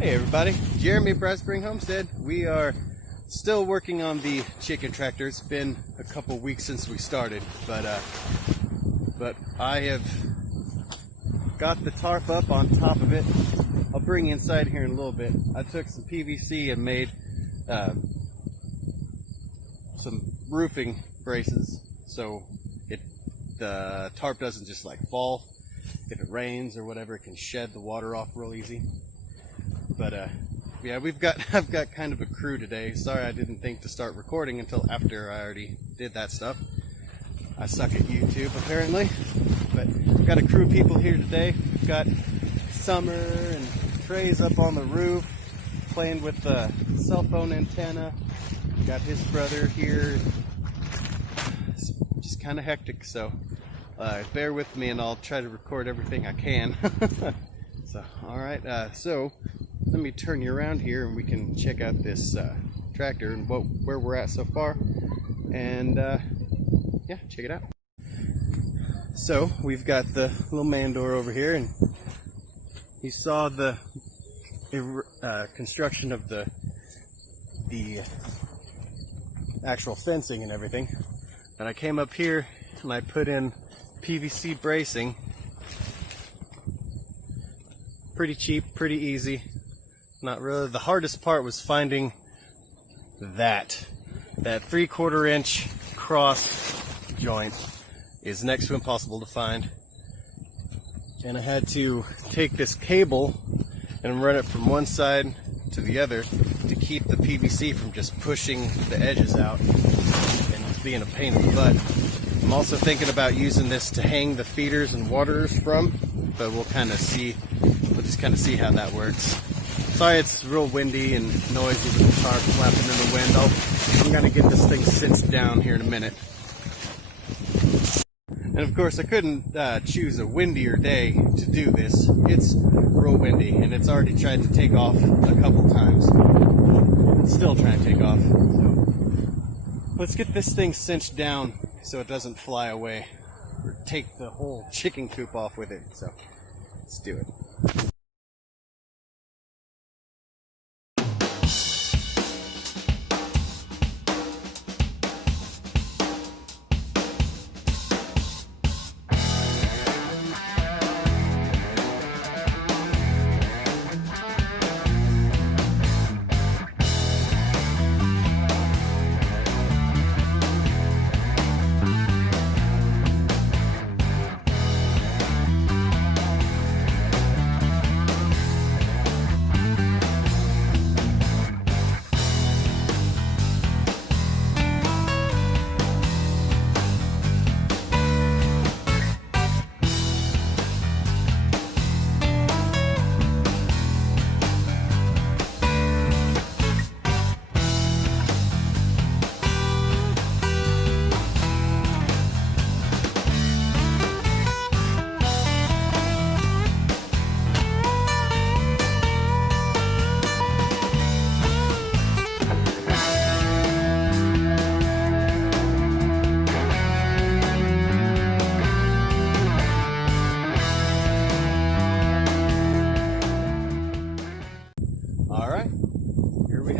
Hey everybody, Jeremy, Bright Spring Homestead. We are still working on the chicken tractor. It's been a couple weeks since we started, but I have got the tarp up on top of it. I'll bring you inside here in a little bit. I took some PVC and made some roofing braces so the tarp doesn't just like fall. If it rains or whatever, it can shed the water off real easy. But yeah, I've got kind of a crew today. Sorry I didn't think to start recording until after I already did that stuff. I suck at YouTube apparently. But we've got a crew of people here today. We've got Summer and Trey's up on the roof playing with the cell phone antenna. We've got his brother here. It's just kind of hectic, so bear with me and I'll try to record everything I can. So, alright, so let me turn you around here and we can check out this tractor and where we're at so far. And yeah, check it out. So we've got the little man door over here, and you saw the construction of the actual fencing and everything. And I came up here and I put in PVC bracing. Pretty cheap, pretty easy. Not really. The hardest part was finding that 3/4 inch cross joint is next to impossible to find. And I had to take this cable and run it from one side to the other to keep the PVC from just pushing the edges out and being a pain in the butt. I'm also thinking about using this to hang the feeders and waterers from, but we'll just kind of see how that works. Sorry it's real windy and noisy with the tarp flapping in the wind. I'm gonna get this thing cinched down here in a minute. And of course I couldn't choose a windier day to do this. It's real windy and it's already tried to take off a couple times. It's still trying to take off. So let's get this thing cinched down so it doesn't fly away or take the whole chicken coop off with it. So let's do it.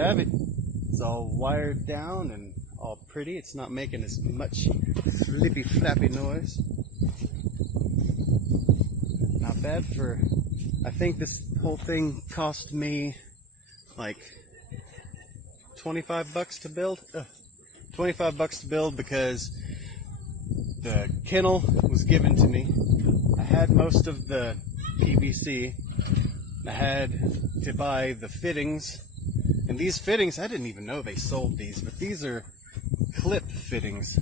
Have it. It's all wired down and all pretty. It's not making as much flippy flappy noise. Not bad for, I think this whole thing cost me like 25 bucks to build. 25 bucks to build because the kennel was given to me. I had most of the PVC. I had to buy the fittings. And these fittings, I didn't even know they sold these, but these are clip fittings.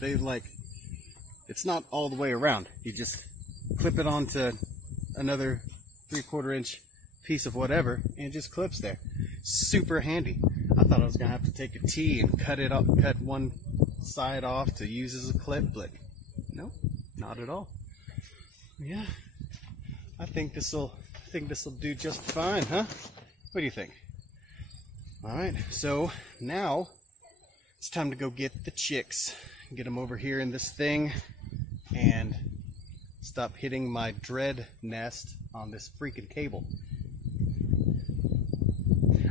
They it's not all the way around. You just clip it onto another 3/4 inch piece of whatever, and it just clips there. Super handy. I thought I was gonna have to take a T and cut one side off to use as a clip, but nope, not at all. Yeah, I think this'll do just fine, huh? What do you think? Alright, so now it's time to go get the chicks. Get them over here in this thing and stop hitting my dread nest on this freaking cable.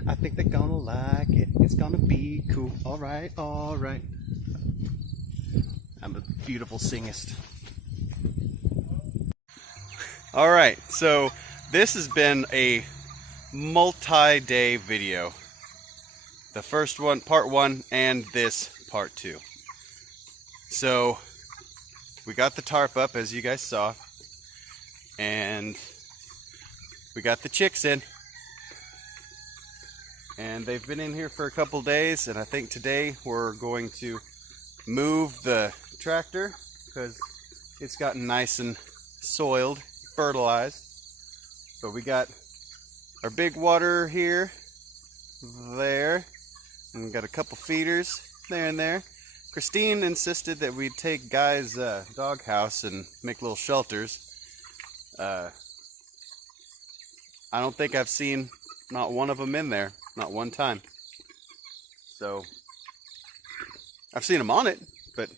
I think they're gonna like it. It's gonna be cool. All right, all right. I'm a beautiful singist. All right, so this has been a multi-day video. The first one, part 1, and this part 2. So we got the tarp up, as you guys saw, and we got the chicks in, and they've been in here for a couple days, and I think today we're going to move the tractor because it's gotten nice and soiled, fertilized. But we got our big water here, there, and we got a couple feeders there and there. Christine insisted that we take Guy's doghouse and make little shelters. I don't think I've seen not one of them in there, not one time. So I've seen them on it, but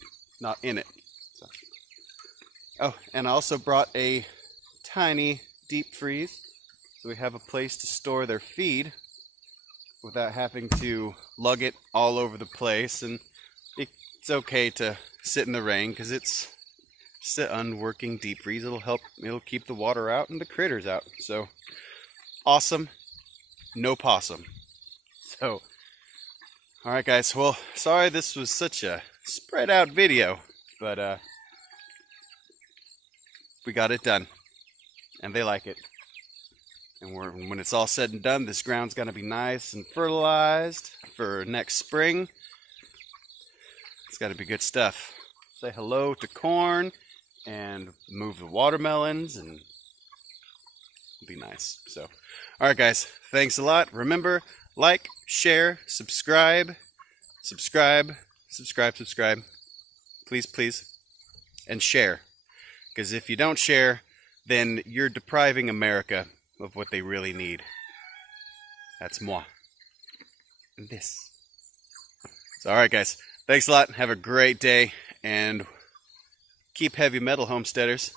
not in it. So. Oh, and I also brought a tiny deep freeze, so we have a place to store their feed without having to lug it all over the place. And it's okay to sit in the rain because it's just an unworking deep freeze. It'll keep the water out and the critters out. So awesome, no possum. So, all right, guys. Well, sorry this was such a spread out video, but we got it done, and they like it. And when it's all said and done, this ground's gonna be nice and fertilized for next spring. It's got to be good stuff. Say hello to corn and move the watermelons, and it'll be nice. So, all right, guys, thanks a lot. Remember, like, share, subscribe. Please, please. And share. Because if you don't share, then you're depriving America of what they really need. That's moi. And this. So, all right, guys. Thanks a lot. Have a great day, and keep heavy metal, homesteaders.